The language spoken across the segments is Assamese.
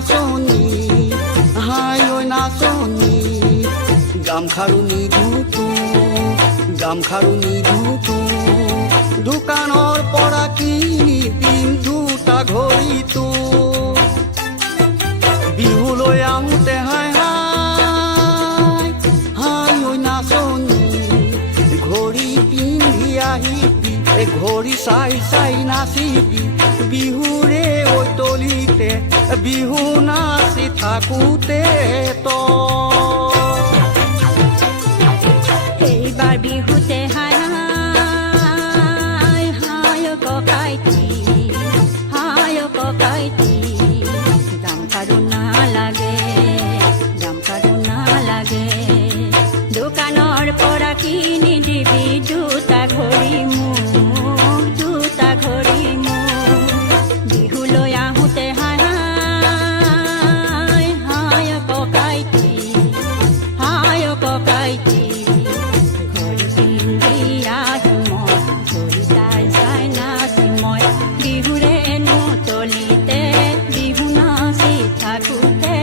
নাচনী হাই ঐ নাচনী গামখাৰুনি ধুতু গামখাৰুনি ধুতু দোকানৰ পৰা কিনি দিম দুটা ঘড়ীটো বিহুলৈ আহোঁতে হাই হাই হাই ঐ নাচনী ঘড়ী পিন্ধি আহিবি ঘড়ী চাই চাই নাচিবি বিহুৰে ঐ তলিতে বিহু নাচি থাকোঁতে এইবাৰ বিহুতে হাই হাই হাই ককাইটি গামখাৰু নালাগে দোকানৰ পৰা কিনি দিবি দুটা ঘড়ী মোক বিহুলৈ আহোঁতে হাই হাই ককাইটি ঘড়ী পিন্ধি আহিম ঘড়ী চাই চাই নাচিম মই বিহুৰেনো তলিতে বিহু নাচি থাকোঁতে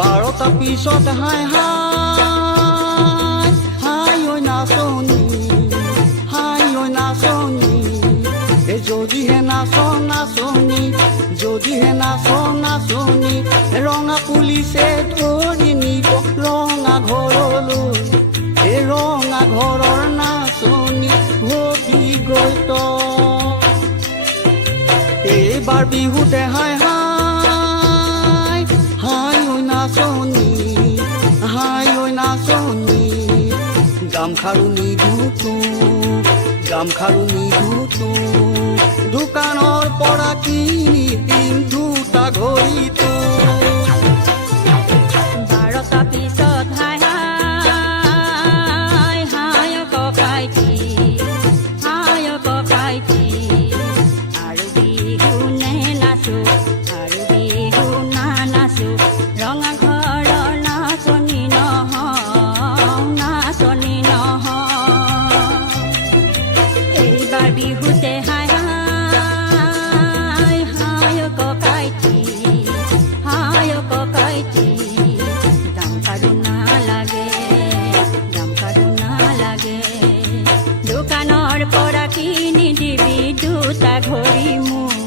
বাৰটা পিছত হাই হাই হাই ঐ নাচনী যদিহে নাচ নাচনী ৰঙা পুলিচে ধৰি নিব ৰঙা ঘৰলৈ ৰঙা ঘৰৰ নাচনী ভৰি গৈ এইবাৰ বিহুতে হাই হাই হাই ঐ নাচনী গামখাৰুনি ধুতু দোকানৰ পৰা কিনি দিম দুটা ঘড়ীটো 12টা পিছত হাই হাই ককাইটি আৰু বিহু নাচো ৰঙা ঘৰৰ নাচনী নহয় এইবাৰ বিহুতে হাই হাই ককাইটি গামখাৰু নালাগে দোকানৰ পৰা কিনি দিবি দুটা ঘড়ী মোক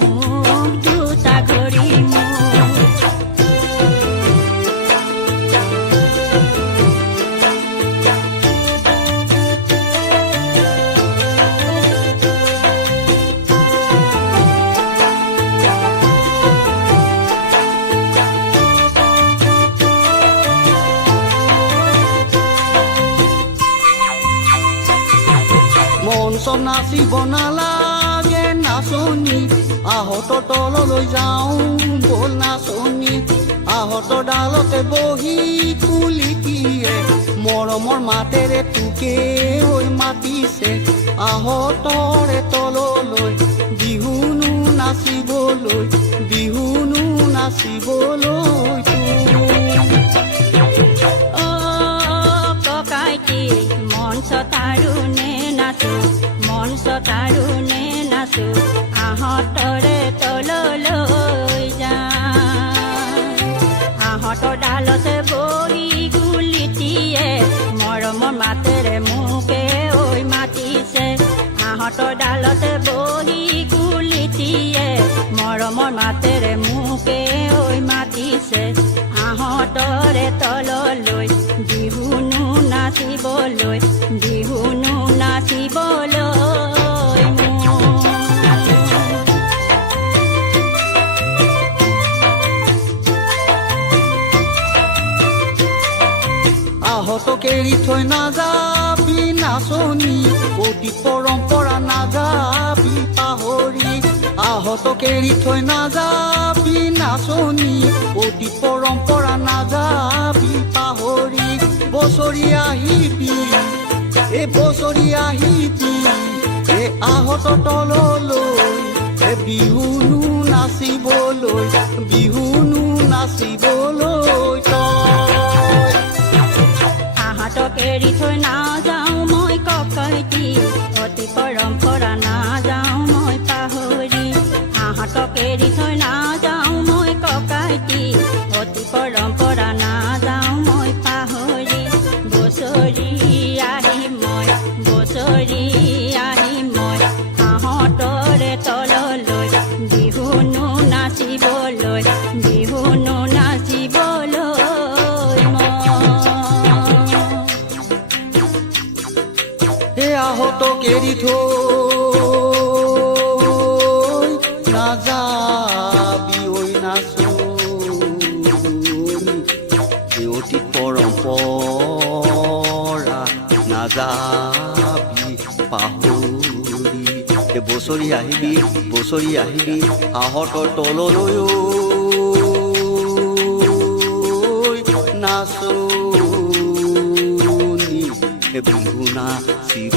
মঞ্চত নাচিব নালাগে নাচনী আহঁতৰ তললৈ যাওঁ বল নাচনী আহঁতৰ ডালতে বহি কুলিকিয়ে মৰমৰ মাতেৰে তোকে ঐ মাতিছে আহঁতৰে তললৈ বিহুনো নাচিবলৈ ককাইটি মঞ্চত আৰু নে নাচো আহঁতৰে তললৈ আহঁতৰ ডালতে বহি গুলিটিয়ে মৰমৰ মাতেৰে মোকে ঐ মাতিছে আহঁতৰ ডালতে বহি গুলিটিয়ে মৰমৰ মাতেৰে মোকে ঐ মাতিছে আহঁতৰে তললৈ বিহুনো নাচিবলৈ আহঁতক এৰি থৈ নাযাবি নাচনী অতি পৰম্পৰা নাযাবি পাহৰি আহঁতক এৰি থৈ নাযাবি নাচনী অতি পৰম্পৰা নাযাবি পাহৰি বছৰি আহিবি এই বছৰি আহিবি এই আহত তললৈ বিহুনো নাচিবলৈ বিহুনো নাচিবলৈ তই আহঁতক এৰি থৈ নাযাওঁ মই ককাইটি অতি পৰম্পৰা নাযাওঁ মই পাহৰি আহঁতক এৰি থৈ নাযাওঁ মই ককাইটি অতি পৰম্পৰা নাযাওঁ মই পাহৰি বছৰি আহিম মই বছৰি আহিম মই আহঁতৰে তললৈ বিহুনো নাচিবলৈ বিহুনো নাচিবলৈ এই আহতক এৰি থৈ নাযাবি ঐ নাচনি অতি পৰম্পৰা নাযাবি পাহৰি বছৰি আহিবি আহতৰ তললৈ নাচনি বিহু নাচিব